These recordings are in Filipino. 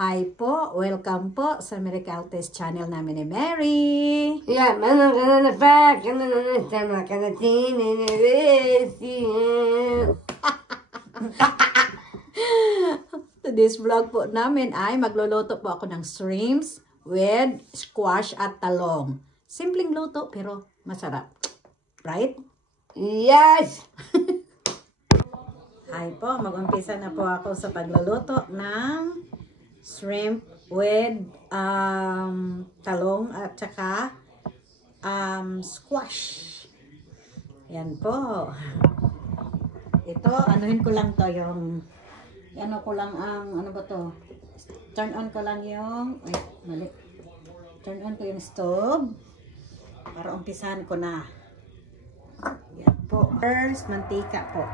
Hi po, welcome po sa Miracaltes channel namin ni Mary. Yeah, manang ka na pa, ka na sama ka na Today's vlog po namin ay magluluto po ako ng shrimps with squash at talong. Simpleng luto pero masarap. Right? Yes! Hi po, mag-umpisa na po ako sa pagluluto ng shrimp with talong at saka squash. Yan po. Ito, anuhin ko lang to yung ano ko lang ang ano ba to? Turn on ko lang yung mali. Turn on ko yung stove para umpisahan ko na. Yan po. First, mantika po.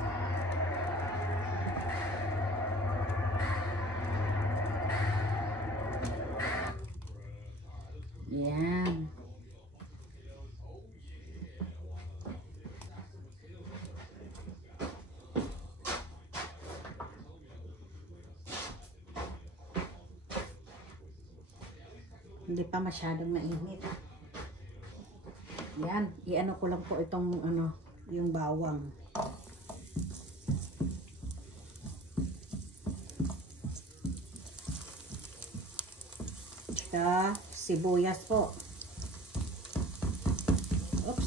Yan. Hindi pa masyadong mainit. Yan, i-ano ko lang po itong yung bawang. Tsaka sibuyas po. Oops,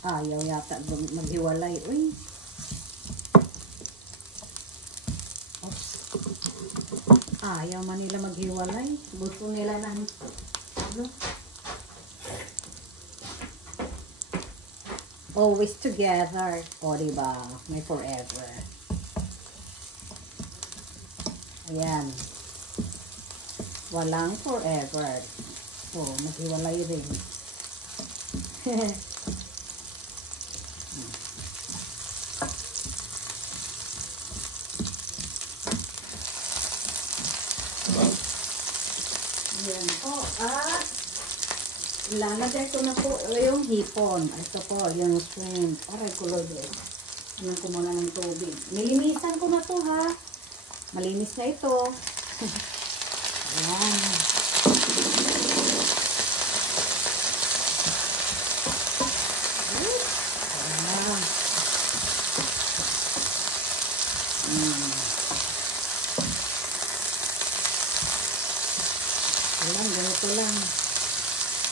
ayaw yata maghiwalay. Uy. Oops. Ayaw man nila maghiwalay. Gusto nila ng always together. O, diba? May forever. Ayan. Walang forever. So, maghiwalay rin. Yan po. At ilalagay ko na po yung hipon. Ito po, yung shrimp. Aray ko, Lord. Anan ko muna ng tubig. Nilinisan ko na to, ha. Malinis na ito. Ayan. Ayan, ganito lang.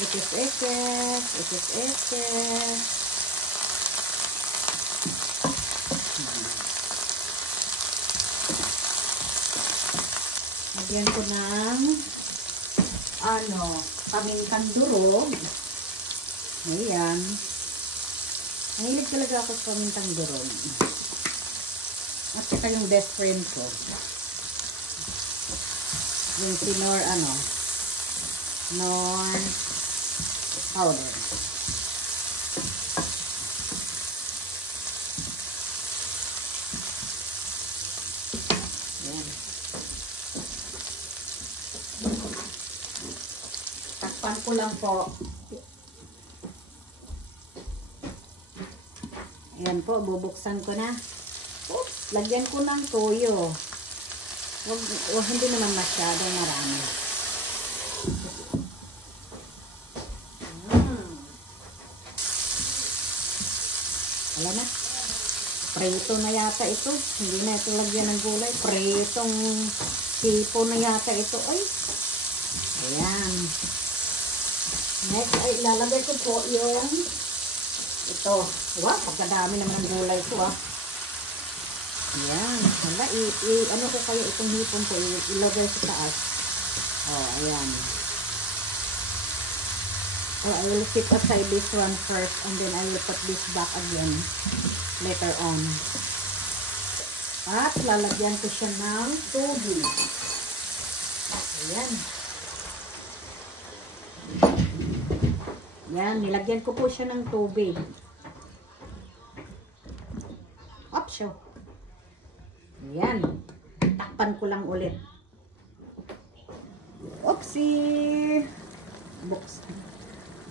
Ikis-ikis. Lagyan ko ng pamintang durog. Ayan. Mahilig talaga ako sa pamintang durog. At saka yung best friend ko. Yung Nor powder. Ayan. Takpan ko lang po. Ayan po, bubuksan ko na. Oops, lagyan ko ng toyo. Hindi naman masyado marami. Wala na. Prito na yata ito. Hindi na ito lagyan ng gulay. Pritong tipo na yata ito. Ay. Ayan. Next ay ilalagay ko po yung ito. Wow, pagkadami naman ng gulay ito Ayan. Hala, ano ko kaya itong hipon ko? Ilagay sa taas. Oh, ayan. So, I will keep aside this one first and then I will put this back again later on. At lalagyan ko siya ng tubig. Ayan. Ayan, nilagyan ko po siya ng tubig. Opsyo. Ayan. Takpan ko lang ulit. Oopsie! Buksan.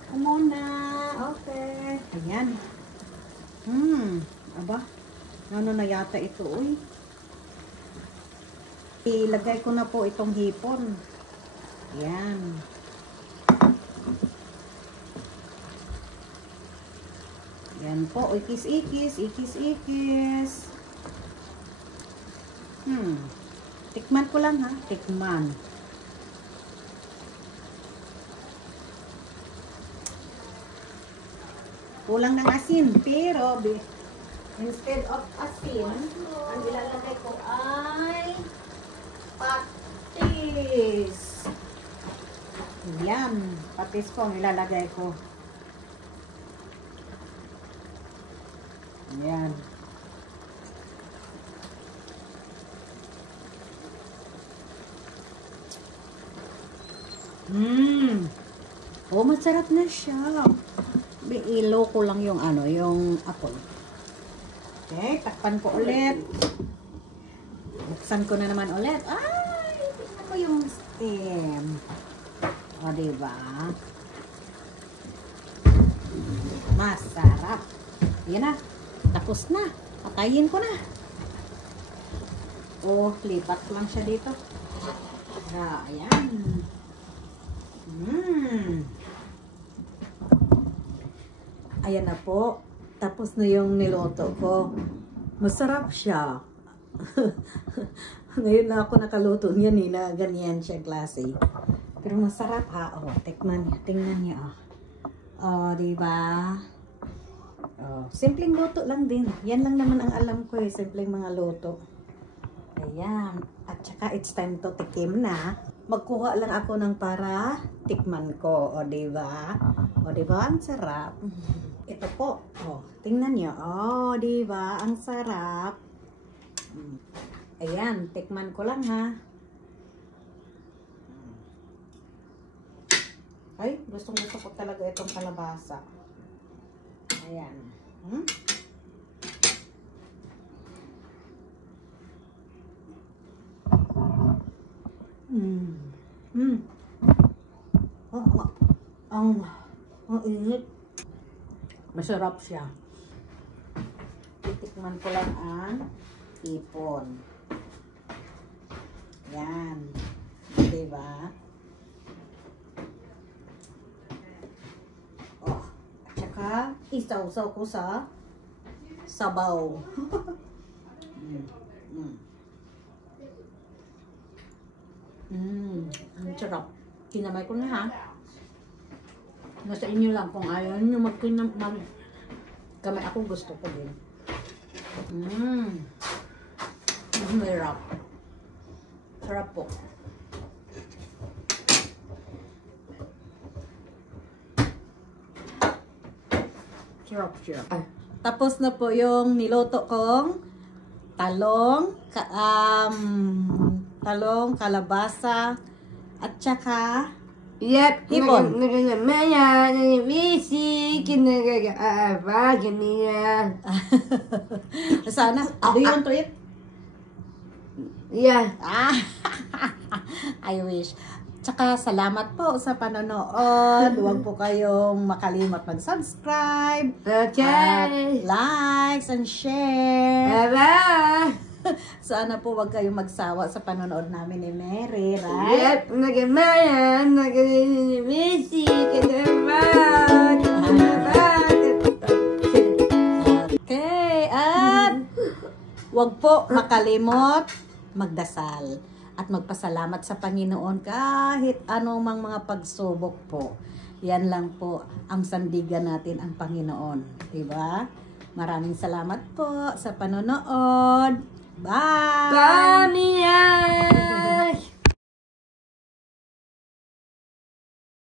Muna. Okay. Ayan. Aba. Ano na yata ito, uy. ilagay ko na po itong hipon. Yan. Yan po, ikis-ikis, ikis-ikis. Tikman ko lang ha, tikman. Kulang ng asin, pero instead of asin, ang ilalagay ko ay patis. Yan, patis po ang ilalagay ko. Yan. Oh, masarap na siya. Ilo ko lang yung yung apple. Okay, takpan ko ulit. Buksan ko na naman ulit. Ay, tingnan mo yung stem. O, diba? Masarap. Yan na. Tapos na. Patayin ko na. Oh, lipat lang siya dito. Ayan. Ayan na po. Tapos na yung niloto ko. Masarap siya. Ngayon na ako nakaluto niyan na ganyan siya klase. Pero masarap ha. Oh, tingnan niya. Oh, diba? Oh, simpleng luto lang din. Yan lang naman ang alam ko eh. Simpleng mga luto. Ayan. At saka it's time to tikim na. Magkuha lang ako ng para tikman ko. O, diba? O, diba? Ang sarap. Ito po. O, tingnan nyo. O, diba? Ang sarap. Ayan. Tikman ko lang ha. Ay, gusto ko talaga itong kalabasa. Ayan. Ang init. Masarap siya. Titikman ko lang ang ipon. Yan. Diba? Oh. At saka, isaw-saw ko sa sabaw. Ang sarap. Kinamay ko na ha. Nasa inyo lang kung ayaw nyo kamay ako gusto ko din. Sarap. Sarap po. Sarap siya. Tapos na po yung niloto kong talong, kalabasa, at saka Yep, hipon. Maya, busy, kinagaga, ganyan. Sana, do you want to eat? Yeah. I wish. Tsaka salamat po sa panonood. Huwag po kayong makalimot mag-subscribe. Okay. Likes and share. Bye-bye. Sana po huwag kayong magsawa sa panonood namin ni Mary, right? Yep, nagamaya, busy, kinagaga, Okay, at huwag po makalimot magdasal at magpasalamat sa Panginoon kahit anumang mga pagsubok po. Yan lang po ang sandigan natin ang Panginoon. Diba? Maraming salamat po sa panonood. Bye! Bye!